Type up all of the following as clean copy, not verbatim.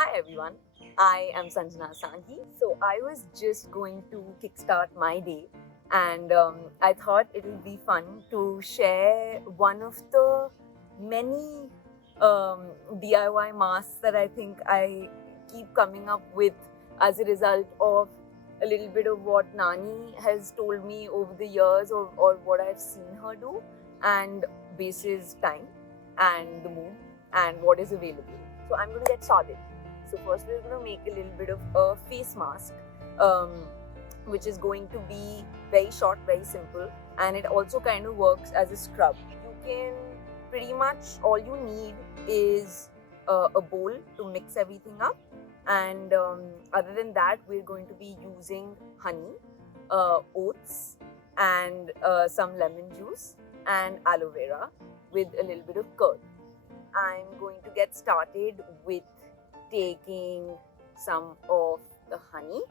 Hi everyone, I am Sanjana Sanghi. So I was just going to kickstart my day and I thought it would be fun to share one of the many DIY masks that I think I keep coming up with as a result of a little bit of what Nani has told me over the years or what I've seen her do, and basis time and the mood and what is available. So I'm going to get started. So first we're going to make a little bit of a face mask, um, which is going to be very short, very simple, and it also kind of works as a scrub. You can pretty much, all you need is a bowl to mix everything up, and other than that we're going to be using honey, oats, and some lemon juice and aloe vera with a little bit of curd. I'm going to get started with taking some of the honey,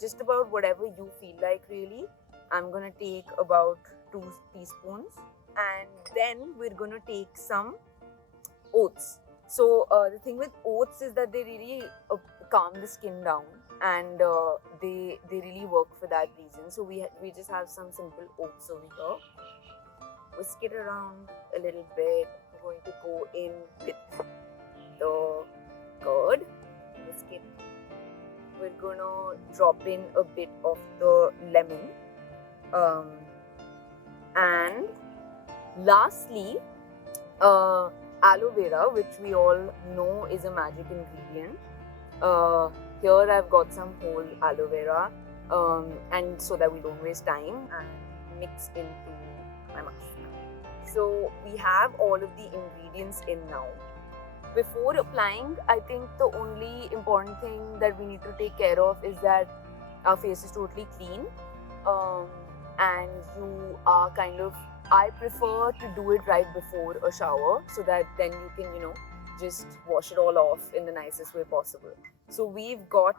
just about whatever you feel like really. I'm gonna take about 2 teaspoons, and then we're gonna take some oats. So the thing with oats is that they really calm the skin down, and they really work for that reason. So we just have some simple oats over here. Whisk it around a little bit. I'm going to go in with the curd. Whisk it. We're gonna drop in a bit of the lemon, and lastly aloe vera, which we all know is a magic ingredient. Here I've got some whole aloe vera, and so that we don't waste time, and mix into my mask. So we have all of the ingredients in now. Before applying, I think the only important thing that we need to take care of is that our face is totally clean, and you are I prefer to do it right before a shower so that then you can, just wash it all off in the nicest way possible. So we've got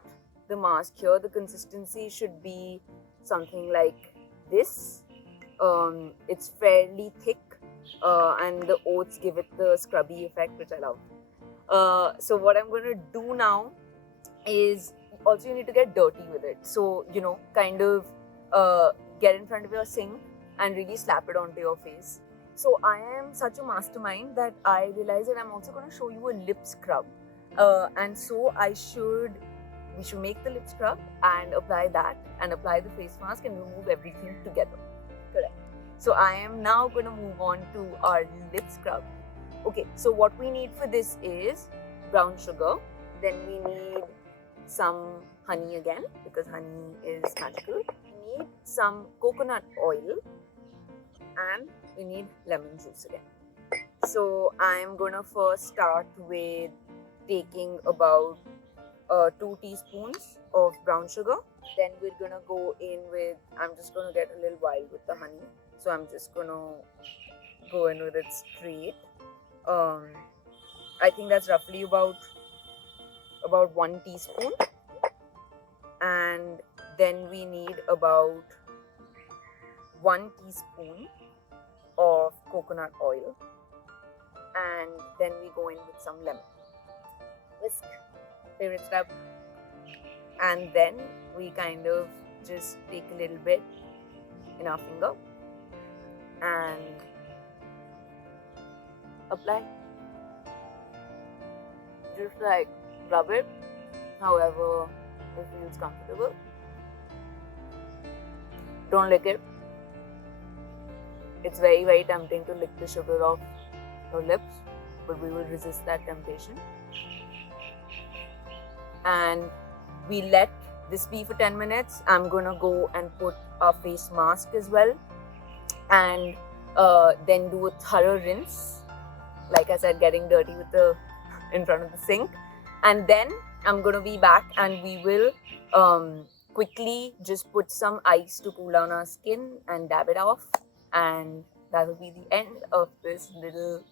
the mask here. The consistency should be something like this. It's fairly thick, and the oats give it the scrubby effect, which I love. So what I'm going to do now is, also you need to get dirty with it. So, get in front of your sink and really slap it onto your face. So I am such a mastermind that I realized that I'm also going to show you a lip scrub. And so we should make the lip scrub and apply that and apply the face mask and remove everything together. Correct. So I am now going to move on to our lip scrub. Okay, so what we need for this is brown sugar. Then we need some honey again, because honey is magical. We need some coconut oil, and we need lemon juice again. So I'm gonna first start with taking about 2 teaspoons of brown sugar. Then we're gonna go in with, I'm just gonna get a little wild with the honey. So I'm just gonna go in with it straight. I think that's roughly about 1 teaspoon, and then we need about 1 teaspoon of coconut oil, and then we go in with some lemon. Whisk, favorite step, and then we kind of just take a little bit in our finger and apply. Just like rub it however it feels comfortable. Don't lick it. It's very, very tempting to lick the sugar off your lips, but we will resist that temptation. And we let this be for 10 minutes. I'm gonna go and put a face mask as well, and then do a thorough rinse. Like I said, getting dirty with in front of the sink, and then I'm gonna be back and we will quickly just put some ice to cool down our skin and dab it off, and that will be the end of this little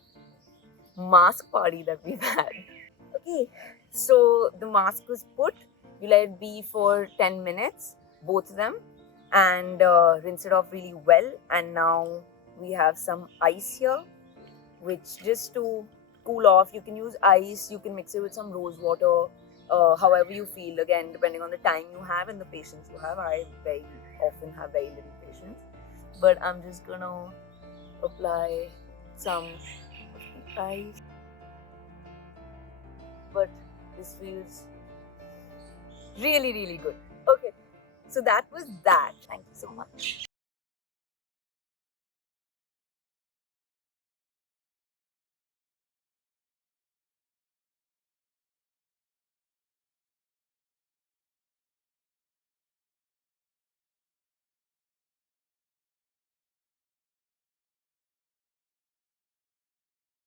mask party that we've had. Okay, so the mask was put. You let it be for 10 minutes, both of them, and rinse it off really well. And now we have some ice here, which, just to cool off. You can use ice, you can mix it with some rose water, however you feel, again depending on the time you have and the patience you have. I very often have very little patience, but I'm just gonna apply some of the ice. But this feels really, really good. Okay, so that was that. Thank you so much.